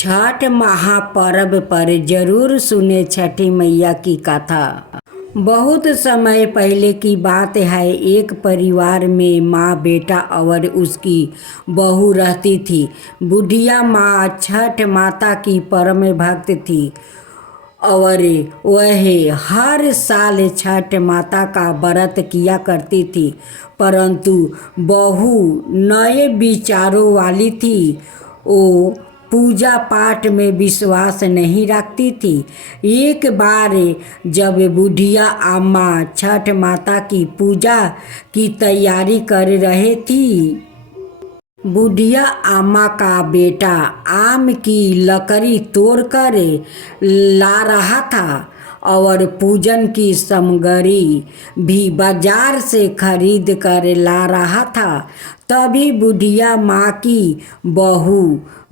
छठ महापर्व पर जरूर सुने छठी मैया की कथा। बहुत समय पहले की बात है। एक परिवार में माँ, बेटा और उसकी बहू रहती थी। बुढ़िया माँ छठ माता की परम भक्त थी और वह हर साल छठ माता का व्रत किया करती थी। परंतु बहू नए विचारों वाली थी। वो पूजा पाठ में विश्वास नहीं रखती थी। एक बार जब बुढ़िया अम्मा छठ माता की पूजा की तैयारी कर रहे थी, बुढ़िया अम्मा का बेटा आम की लकड़ी तोड़कर ला रहा था और पूजन की सामग्री भी बाजार से खरीद कर ला रहा था। तभी बुढ़िया माँ की बहू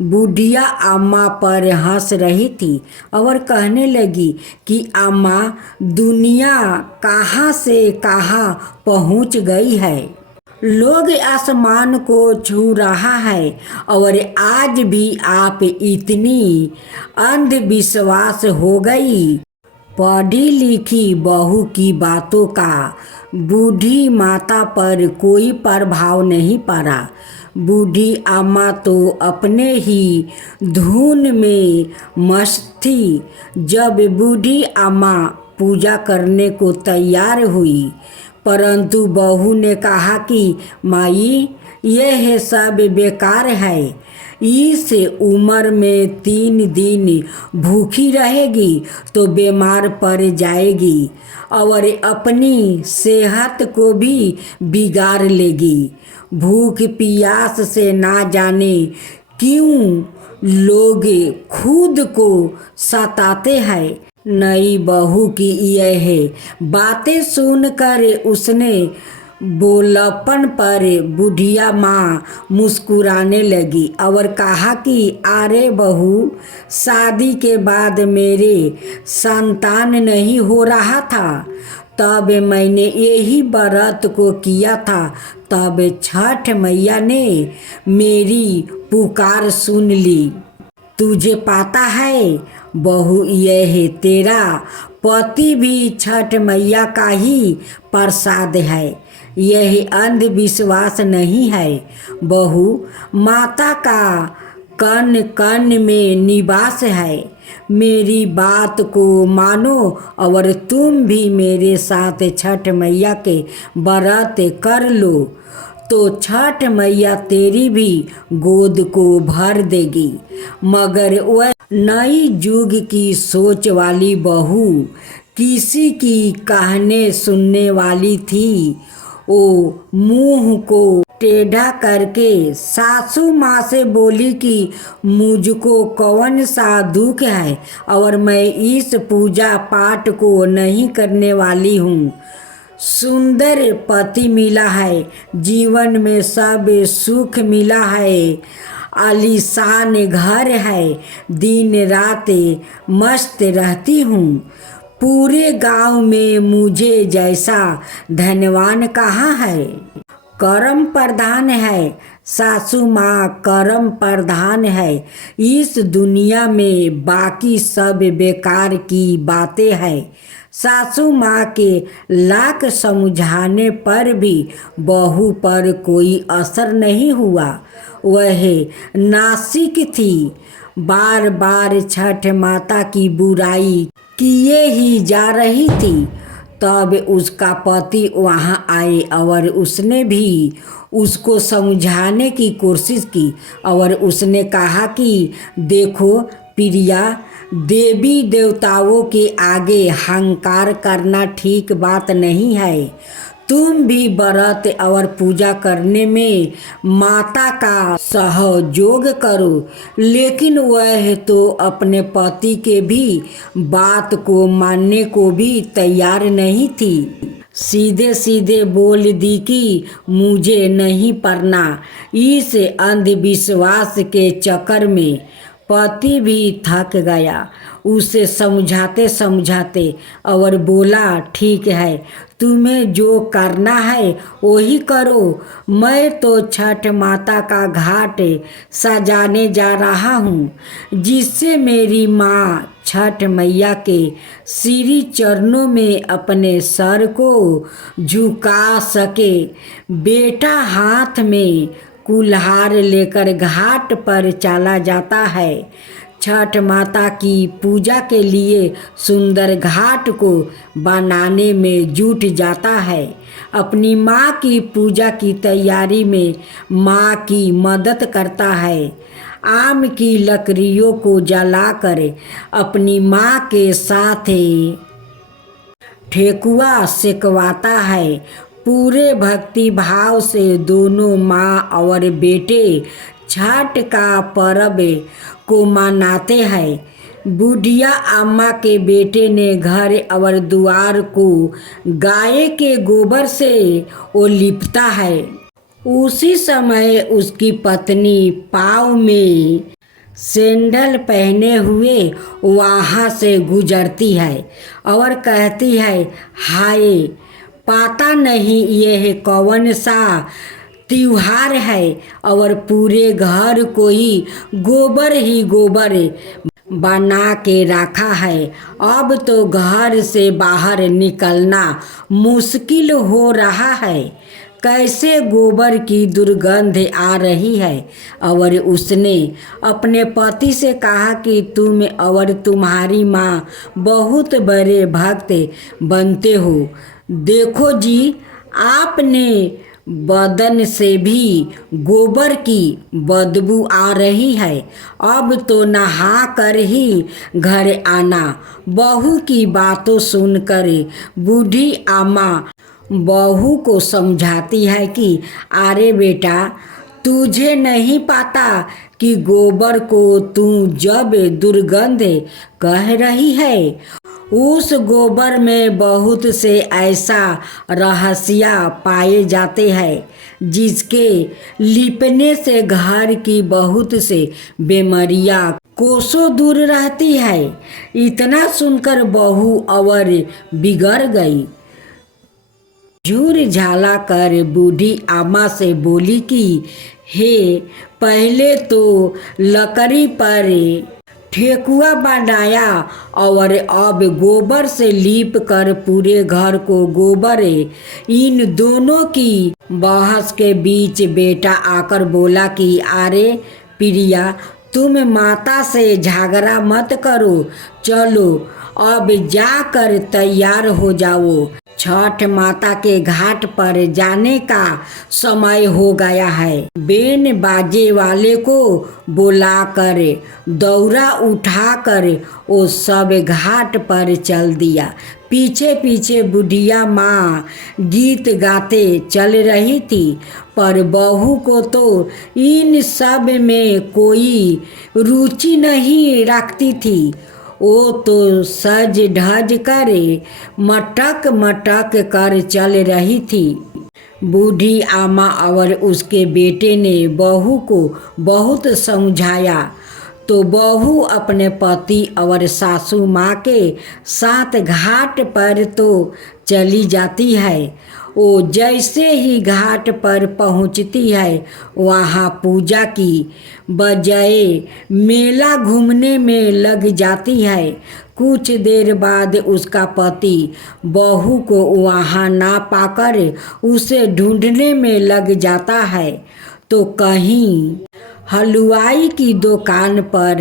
बुढ़िया अम्मा पर हंस रही थी और कहने लगी कि अम्मा, दुनिया कहाँ से कहाँ पहुँच गई है। लोग आसमान को छू रहा है और आज भी आप इतनी अंधविश्वास हो गई। पढ़ी लिखी बहू की बातों का बूढ़ी माता पर कोई प्रभाव नहीं पड़ा। बूढ़ी अम्मा तो अपने ही धुन में मस्त थी। जब बूढ़ी अम्मा पूजा करने को तैयार हुई, परंतु बहू ने कहा कि माई, यह सब बेकार है। इस उम्र में 3 दिन भूखी रहेगी तो बीमार पड़ जाएगी और अपनी सेहत को भी बिगाड़ लेगी। भूख प्यास से ना जाने क्यों लोग खुद को सताते हैं। नई बहू की यह बातें सुनकर उसने बोलपन पर बुढ़िया माँ मुस्कुराने लगी और कहा कि अरे बहू, शादी के बाद मेरे संतान नहीं हो रहा था, तब मैंने यही व्रत को किया था। तब छठ मैया ने मेरी पुकार सुन ली। तुझे पता है बहू, यह तेरा पति भी छठ मैया का ही प्रसाद है। यह अंधविश्वास नहीं है बहू, माता का कण कण में निवास है। मेरी बात को मानो और तुम भी मेरे साथ छठ मैया के व्रत कर लो, तो छठ मैया तेरी भी गोद को भर देगी। मगर वह नई युग की सोच वाली बहू किसी की कहने सुनने वाली थी। वो मुंह को टेढ़ा करके सासू माँ से बोली कि मुझको कौन सा दुख है और मैं इस पूजा पाठ को नहीं करने वाली हूँ। सुंदर पति मिला है, जीवन में सब सुख मिला है, आलीशान घर है, दिन रात मस्त रहती हूँ। पूरे गांव में मुझे जैसा धनवान कहाँ है। कर्म प्रधान है सासू माँ, कर्म प्रधान है इस दुनिया में, बाकी सब बेकार की बातें हैं। सासू माँ के लाख समझाने पर भी बहू पर कोई असर नहीं हुआ। वह नासिक थी, बार बार छठ माता की बुराई किए ही जा रही थी। तब उसका पति वहाँ आए और उसने भी उसको समझाने की कोशिश की और उसने कहा कि देखो प्रिया, देवी देवताओं के आगे अहंकार करना ठीक बात नहीं है। तुम भी व्रत और पूजा करने में माता का सहयोग करो। लेकिन वह तो अपने पति के भी बात को मानने को भी तैयार नहीं थी। सीधे सीधे बोल दी कि मुझे नहीं पढ़ना। इस अंधविश्वास के चक्कर में पति भी थक गया। उसे समझाते समझाते और बोला, ठीक है, तुम्हें जो करना है वही करो। मैं तो छठ माता का घाट सजाने जा रहा हूँ, जिससे मेरी माँ छठ मैया के श्री चरणों में अपने सर को झुका सके। बेटा हाथ में कुल्हाड़ लेकर घाट पर चला जाता है। छठ माता की पूजा के लिए सुंदर घाट को बनाने में जुट जाता है। अपनी माँ की पूजा की तैयारी में माँ की मदद करता है। आम की लकड़ियों को जलाकर अपनी माँ के साथ ठेकुआ सेकवाता है। पूरे भक्ति भाव से दोनों माँ और बेटे छठ का पर्व को मनाते हैं। बुढ़िया अम्मा के बेटे ने घर और द्वार को गाय के गोबर से वो लिपता है। उसी समय उसकी पत्नी पाँव में सैंडल पहने हुए वहाँ से गुजरती है और कहती है, हाय, पता नहीं यह कौन सा त्योहार है और पूरे घर को ही गोबर बना के रखा है। अब तो घर से बाहर निकलना मुश्किल हो रहा है। कैसे गोबर की दुर्गंध आ रही है। और उसने अपने पति से कहा कि तुम और तुम्हारी माँ बहुत बड़े भक्त बनते हो। देखो जी, आपने बदन से भी गोबर की बदबू आ रही है। अब तो नहा कर ही घर आना। बहू की बातों सुनकर बूढ़ी अम्मा बहू को समझाती है कि अरे बेटा, तुझे नहीं पता कि गोबर को तू जब दुर्गंध कह रही है, उस गोबर में बहुत से ऐसा रहस्य पाए जाते हैं जिसके लिपने से घर की बहुत से बीमारियां कोसों दूर रहती है। इतना सुनकर बहू और बिगड़ गई। झूर झाला कर बूढ़ी अम्मा से बोली कि हे, पहले तो लकड़ी पर ठेकुआ बनाया और अब गोबर से लीप कर पूरे घर को गोबर। इन दोनों की बहस के बीच बेटा आकर बोला कि अरे प्रिया, तुम माता से झगड़ा मत करो, चलो अब जाकर तैयार हो जाओ। छठ माता के घाट पर जाने का समय हो गया है। बेन बाजे वाले को बुलाकर दौरा उठाकर वो सब घाट पर चल दिया। पीछे पीछे बुढ़िया माँ गीत गाते चल रही थी, पर बहू को तो इन सब में कोई रुचि नहीं रखती थी। वो तो सज धज कर मटक मटक कर चल रही थी। बूढ़ी अम्मा और उसके बेटे ने बहू को बहुत समझाया तो बहू अपने पति और सासू माँ के साथ घाट पर तो चली जाती है। वो जैसे ही घाट पर पहुँचती है, वहाँ पूजा की बजाय मेला घूमने में लग जाती है। कुछ देर बाद उसका पति बहू को वहाँ ना पाकर उसे ढूंढने में लग जाता है, तो कहीं हलवाई की दुकान पर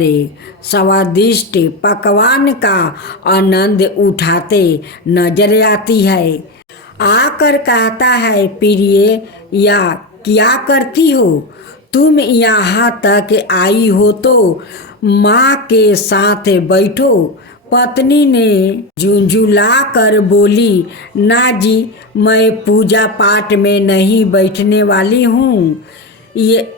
स्वादिष्ट पकवान का आनंद उठाते नजर आती है। आकर कहता है, प्रिय, या क्या करती हो तुम? यहाँ तक आई हो तो माँ के साथ बैठो। पत्नी ने झुंझुला कर बोली, ना जी, मैं पूजा पाठ में नहीं बैठने वाली हूँ, ये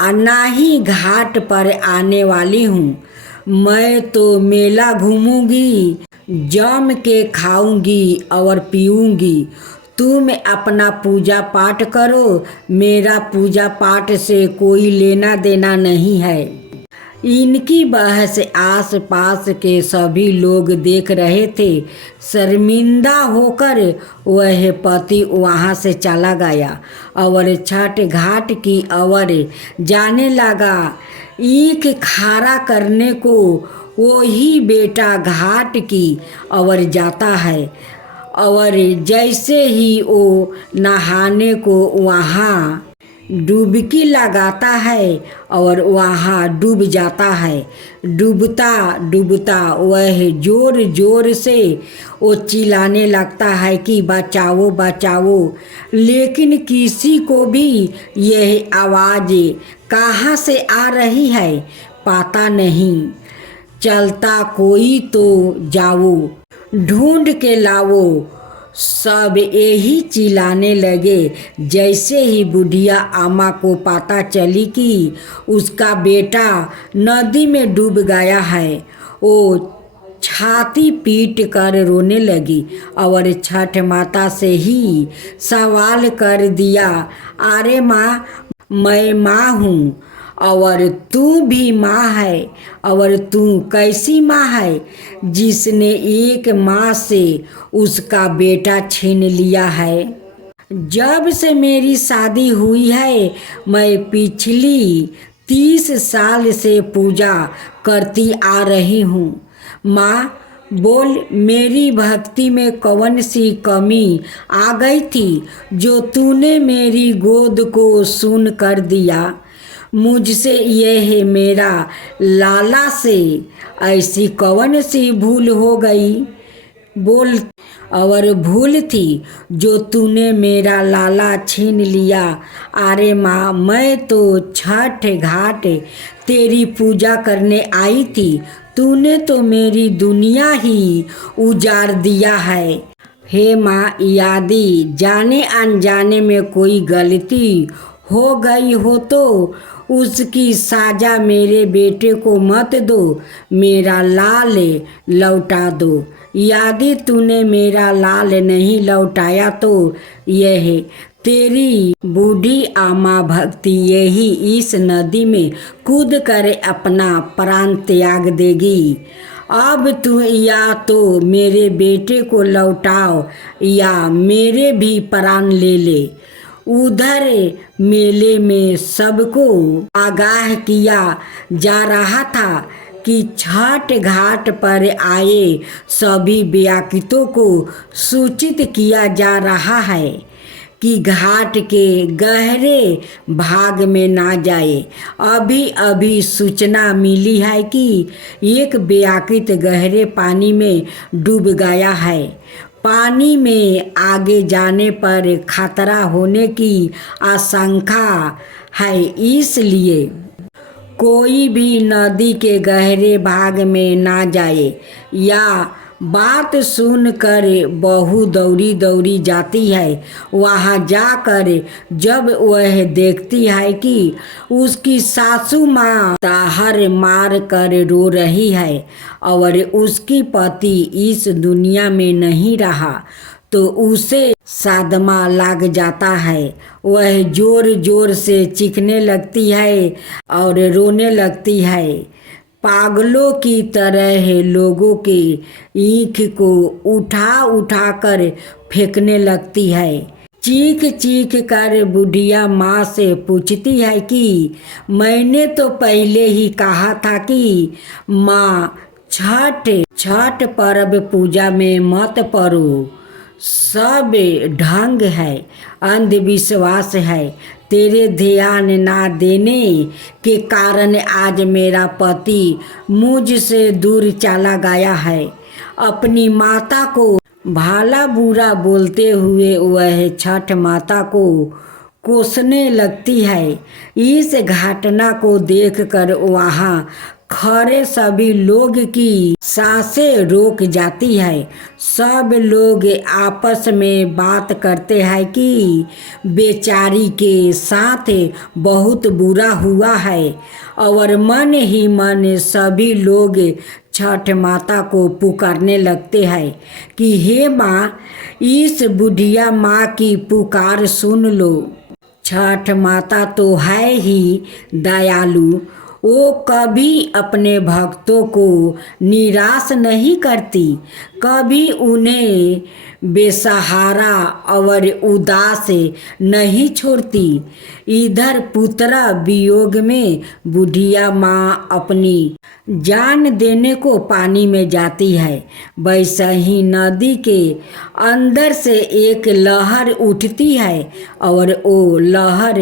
ना ही घाट पर आने वाली हूँ। मैं तो मेला घूमूंगी, जम के खाऊंगी और पीऊंगी। तुम अपना पूजा पाठ करो, मेरा पूजा पाठ से कोई लेना देना नहीं है। इनकी बहस आस पास के सभी लोग देख रहे थे। शर्मिंदा होकर वह पति वहाँ से चला गया और छठ घाट की ओर जाने लगा। ईख खारा करने को वही बेटा घाट की ओर जाता है और जैसे ही वो नहाने को वहाँ डुबकी लगाता है और वहाँ डूब जाता है। डूबता डूबता वह जोर जोर से वो चिल्लाने लगता है कि बचाओ बचाओ, लेकिन किसी को भी यह आवाज़ कहाँ से आ रही है पता नहीं चलता। कोई तो जाओ, ढूंढ के लाओ। सब यही चिल्लाने लगे। जैसे ही बुढ़िया अम्मा को पता चली कि उसका बेटा नदी में डूब गया है, वो छाती पीट कर रोने लगी और छठ माता से ही सवाल कर दिया, अरे माँ, मैं माँ हूँ और तू भी माँ है, और तू कैसी माँ है जिसने एक माँ से उसका बेटा छीन लिया है। जब से मेरी शादी हुई है मैं पिछली 30 साल से पूजा करती आ रही हूँ। माँ बोल, मेरी भक्ति में कौन सी कमी आ गई थी जो तूने मेरी गोद को सून कर दिया। मुझसे यह मेरा लाला से ऐसी कौन सी भूल हो गई बोल, और भूल थी जो तूने मेरा लाला छीन लिया। अरे माँ, मैं तो छठ घाट तेरी पूजा करने आई थी, तूने तो मेरी दुनिया ही उजाड़ दिया है। हे माँ, यदि जाने अनजाने में कोई गलती हो गई हो तो उसकी साजा मेरे बेटे को मत दो, मेरा लाल लौटा दो। यदि तूने मेरा लाल नहीं लौटाया तो यह तेरी बूढ़ी आमा भक्ति यही इस नदी में कूद कर अपना प्राण त्याग देगी। अब तू या तो मेरे बेटे को लौटाओ या मेरे भी प्राण ले ले। उधर मेले में सबको आगाह किया जा रहा था कि छठ घाट पर आए सभी व्याकुतों को सूचित किया जा रहा है कि घाट के गहरे भाग में ना जाए। अभी अभी सूचना मिली है कि एक व्याकुत गहरे पानी में डूब गया है। पानी में आगे जाने पर खतरा होने की आशंका है, इसलिए कोई भी नदी के गहरे भाग में ना जाए। या बात सुनकर बहू दौड़ी दौड़ी जाती है। वहाँ जाकर जब वह देखती है कि उसकी सासू माँ ताहर मार कर रो रही है और उसकी पति इस दुनिया में नहीं रहा, तो उसे सदमा लग जाता है। वह जोर जोर से चीखने लगती है और रोने लगती है। पागलों की तरह लोगों के ईख को उठा उठा कर फेंकने लगती है। चीख चीख कर बुढ़िया माँ से पूछती है कि मैंने तो पहले ही कहा था कि माँ, छठ पर्व पूजा में मत पड़ो। सब ढंग है, अंधविश्वास है। तेरे ध्यान ना देने के कारण आज मेरा पति मुझसे दूर चला गया है। अपनी माता को भला बुरा बोलते हुए वह छठ माता को कोसने लगती है। इस घटना को देखकर वहाँ खड़े सभी लोग की सांसें रुक जाती है। सब लोग आपस में बात करते हैं कि बेचारी के साथ बहुत बुरा हुआ है, और मन ही मन सभी लोग छठ माता को पुकारने लगते हैं कि हे माँ, इस बुढ़िया माँ की पुकार सुन लो। छठ माता तो है ही दयालु, वो कभी अपने भक्तों को निराश नहीं करती, कभी उन्हें बेसहारा और उदास नहीं छोड़ती। इधर पुत्र वियोग में बुढ़िया माँ अपनी जान देने को पानी में जाती है। वैसे ही नदी के अंदर से एक लहर उठती है और वो लहर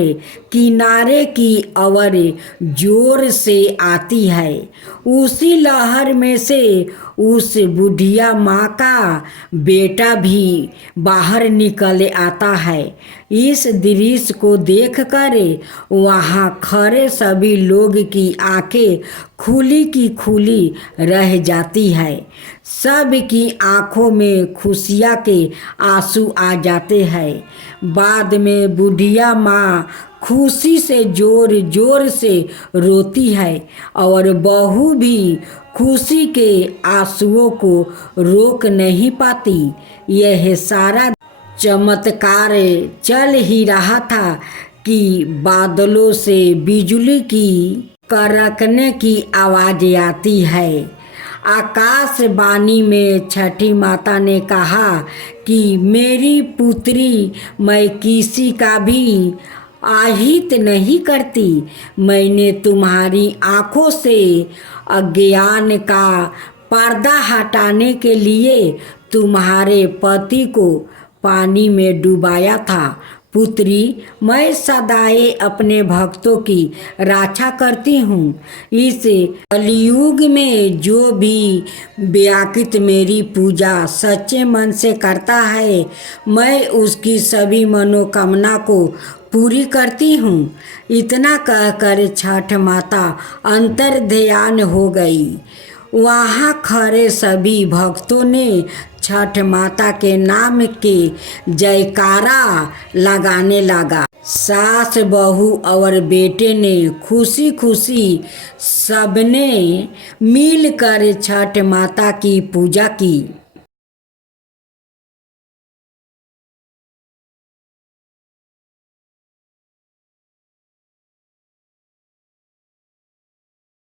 किनारे की ओर जोर से आती है। उसी लहर में से उस बुढ़िया माँ का बेटा भी बाहर निकल आता है। इस दृश्य को देखकर वहाँ खड़े सभी लोग की आंखें खुली की खुली रह जाती है। सब की आंखों में खुशियाँ के आंसू आ जाते हैं। बाद में बुढ़िया माँ खुशी से जोर जोर से रोती है और बहू भी खुशी के आंसुओं को रोक नहीं पाती। यह सारा चमत्कार चल ही रहा था कि बादलों से बिजली की कड़कने की आवाज आती है। आकाशवाणी में छठी माता ने कहा कि मेरी पुत्री, मैं किसी का भी आहित नहीं करती। मैंने तुम्हारी आँखों से अज्ञान का पर्दा हटाने के लिए तुम्हारे पति को पानी में डुबाया था। पुत्री, मैं सदाए अपने भक्तों की रक्षा करती हूँ। इस कलयुग में जो भी व्याकृत मेरी पूजा सच्चे मन से करता है, मैं उसकी सभी मनोकामना को पूरी करती हूँ। इतना कहकर छठ माता अंतर्ध्यान हो गई। वहाँ खड़े सभी भक्तों ने छठ माता के नाम के जयकारा लगाने लगा। सास, बहू और बेटे ने खुशी खुशी सबने मिलकर छठ माता की पूजा की।